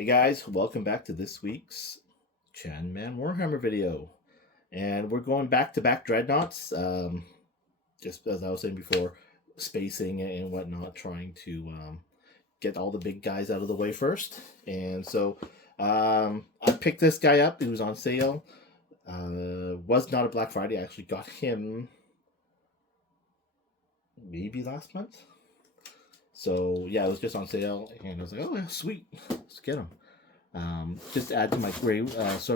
Hey guys, welcome back to this week's Chan Man Warhammer video. And we're going back to back Dreadnoughts. Just as I was saying before, spacing and whatnot, trying to get all the big guys out of the way first. And so I picked this guy up. He was on sale. Was not a Black Friday. I actually got him maybe last month. So yeah, it was just on sale, and I was like, oh yeah, sweet, let's get them. Just add to my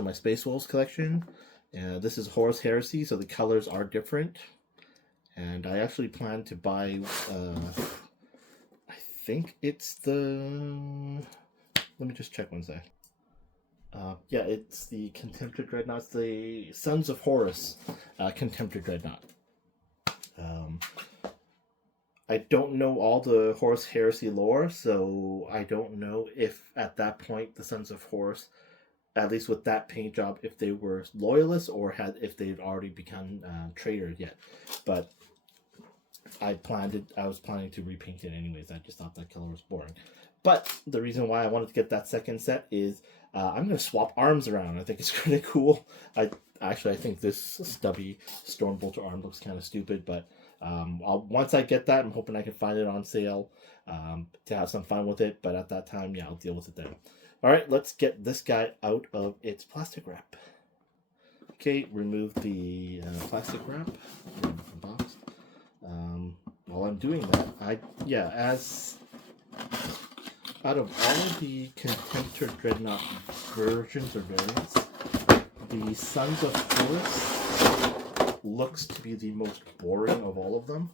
my Space Wolves collection. This is Horus Heresy, so the colors are different. And I actually plan to buy, I think it's the, let me just check one sec. Yeah, it's the Contemptor Dreadnought. It's the Sons of Horus Contemptor Dreadnought. I don't know all the Horus Heresy lore, so I don't know if at that point the Sons of Horus, at least with that paint job, if they were loyalists or if they'd already become traitors yet. But I was planning to repaint it anyways. I just thought that color was boring. But the reason why I wanted to get that second set is I'm going to swap arms around. I think it's kind of cool. I think this stubby Stormbolter arm looks kind of stupid, but once I get that, I'm hoping I can find it on sale to have some fun with it. But at that time, yeah, I'll deal with it then. All right, let's get this guy out of its plastic wrap. Okay, remove the plastic wrap from the box. While I'm doing that, as out of all of the Contemptor Dreadnought versions or variants, the Sons of Horus looks to be the most boring of all of them.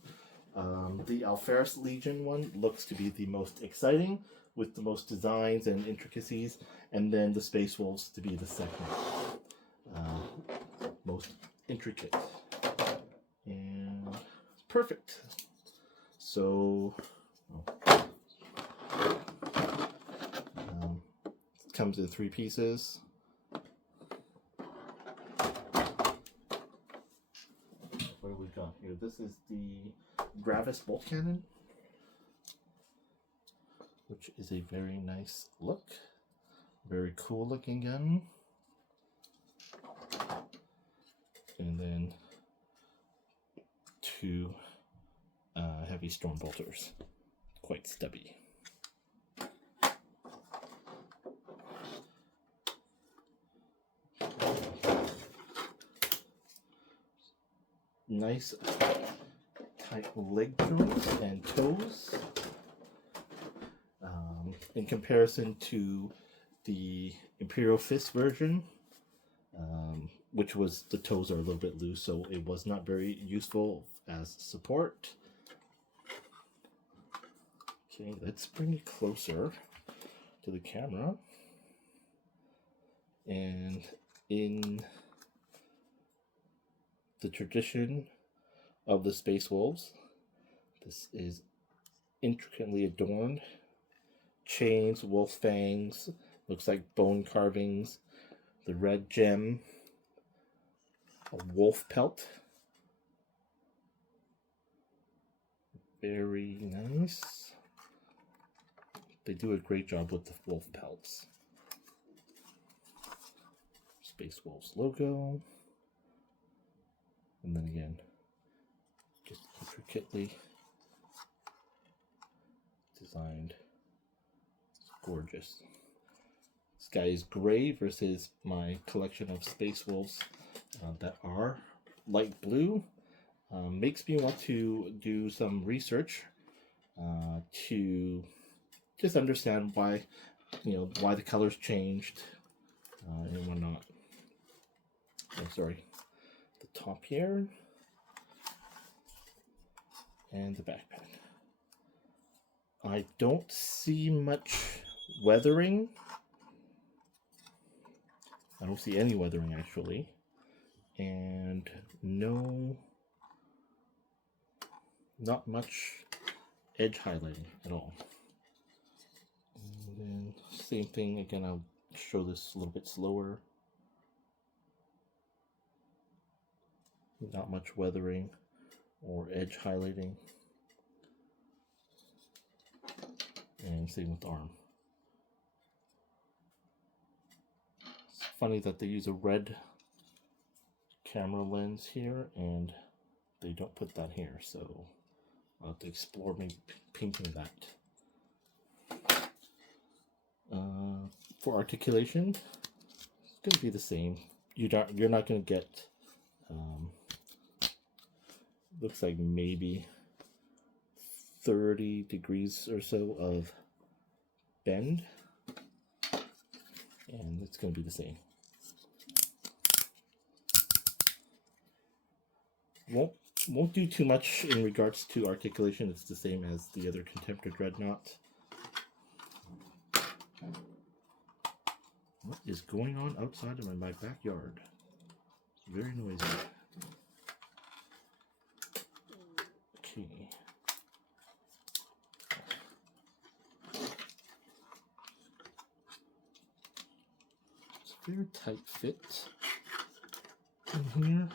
The Alferis Legion one looks to be the most exciting, with the most designs and intricacies, and then the Space Wolves to be the second most intricate. And perfect. So it comes in 3 pieces. What have we got here? This is the Gravis bolt cannon, which is a very nice look. Very cool looking gun. And then 2 heavy Stormbolters. Quite stubby. Nice tight leg joints and toes. In comparison to the Imperial Fist version, which was the toes are a little bit loose, so it was not very useful as support. Okay, let's bring it closer to the camera. And in the tradition of the Space Wolves, this is intricately adorned. Chains, wolf fangs, looks like bone carvings, the red gem, a wolf pelt. Very nice. They do a great job with the wolf pelts. Space Wolves logo. And then again, just intricately designed. It's gorgeous. This guy is gray versus my collection of Space Wolves that are light blue. Makes me want to do some research to just understand why the colors changed and whatnot. I'm sorry. The top here and the backpack. I don't see much weathering. I don't see any weathering actually, and not much edge highlighting at all. And then same thing again. I'll show this a little bit slower. Not much weathering or edge highlighting. And same with the arm. funny that they use a red camera lens here and they don't put that here, so I'll have to explore maybe painting that. For articulation, it's going to be the same. You're not going to get, looks like maybe 30 degrees or so of bend, and it's going to be the same. Won't do too much in regards to articulation. It's the same as the other Contemptor Dreadnought. What is going on outside of my backyard? It's very noisy. Okay. It's a very tight fit in here.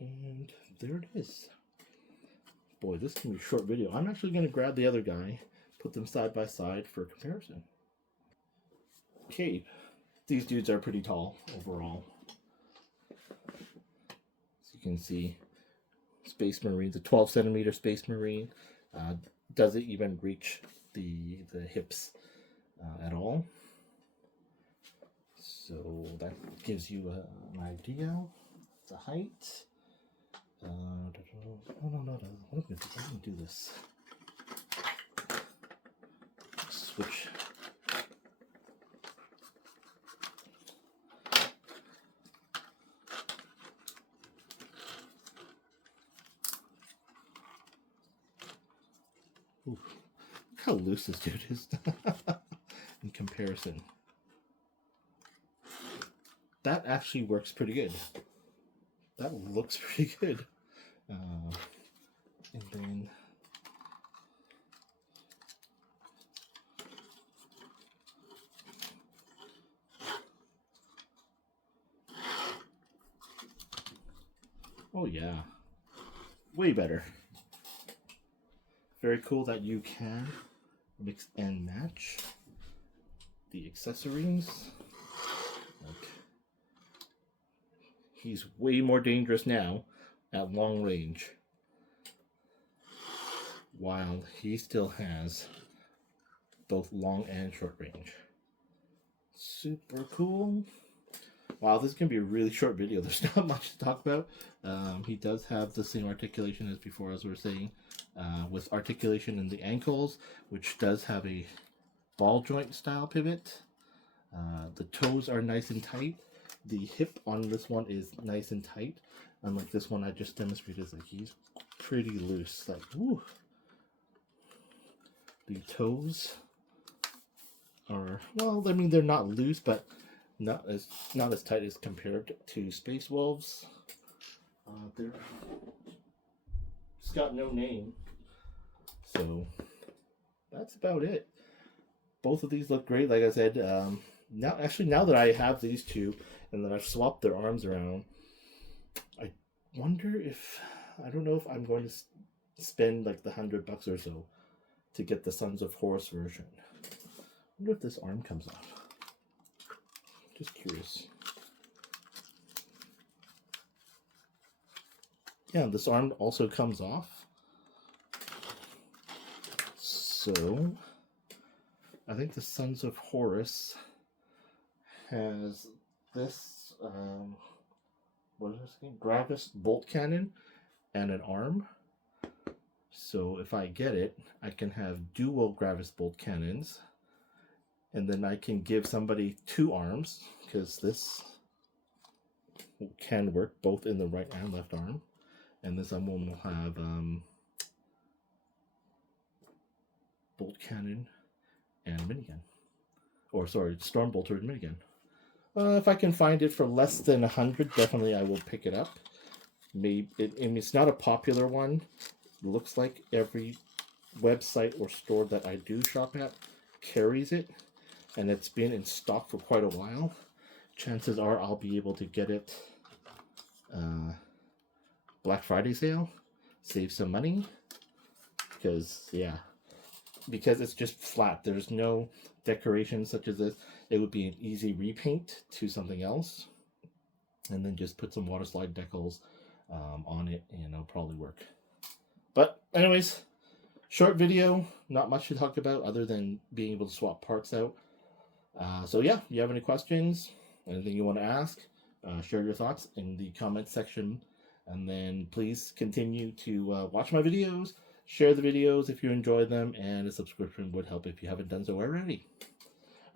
And there it is. Boy, this can be a short video. I'm actually going to grab the other guy, put them side by side for comparison. Okay, these dudes are pretty tall overall. As you can see, Space Marine's a 12 centimeter Space Marine. Doesn't even reach the hips at all. So that gives you an idea of the height. No. I'm gonna do this. Switch. Ooh, look how loose this dude is in comparison. That actually works pretty good. That looks pretty good. And then oh yeah, way better. Very cool that you can mix and match the accessories. Like, he's way more dangerous now at long range, while he still has both long and short range. Super cool. Wow, this is going to be a really short video. There's not much to talk about. He does have the same articulation as before, as we were saying, with articulation in the ankles, which does have a ball joint style pivot. The toes are nice and tight. The hip on this one is nice and tight. Unlike this one I just demonstrated, like he's pretty loose. Like, woo. The toes are, well, I mean, they're not loose, but not as tight as compared to Space Wolves. They're just got no name. So that's about it. Both of these look great, like I said. Now that I have these two and that I've swapped their arms around, I wonder if, I don't know if I'm going to spend like the $100 or so to get the Sons of Horus version. I wonder if this arm comes off. Just curious. Yeah, this arm also comes off. So I think the Sons of Horus has this, what is this again? Gravis bolt cannon and an arm. So if I get it, I can have dual Gravis bolt cannons, and then I can give somebody 2 arms, because this can work both in the right and left arm. And this one will have bolt cannon and minigun. Or sorry, storm bolter and minigun. If I can find it for less than 100, definitely I will pick it up. Maybe it's not a popular one. It looks like every website or store that I do shop at carries it, and it's been in stock for quite a while. Chances are I'll be able to get it Black Friday sale, save some money, because yeah, because it's just flat. There's no decoration such as this. It would be an easy repaint to something else, and then just put some water slide decals on it, and it'll probably work. But anyways, short video, not much to talk about other than being able to swap parts out. So yeah, if you have any questions, anything you want to ask, share your thoughts in the comment section. And then please continue to watch my videos, share the videos if you enjoy them, and a subscription would help if you haven't done so already.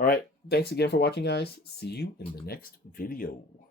All right, thanks again for watching, guys. See you in the next video.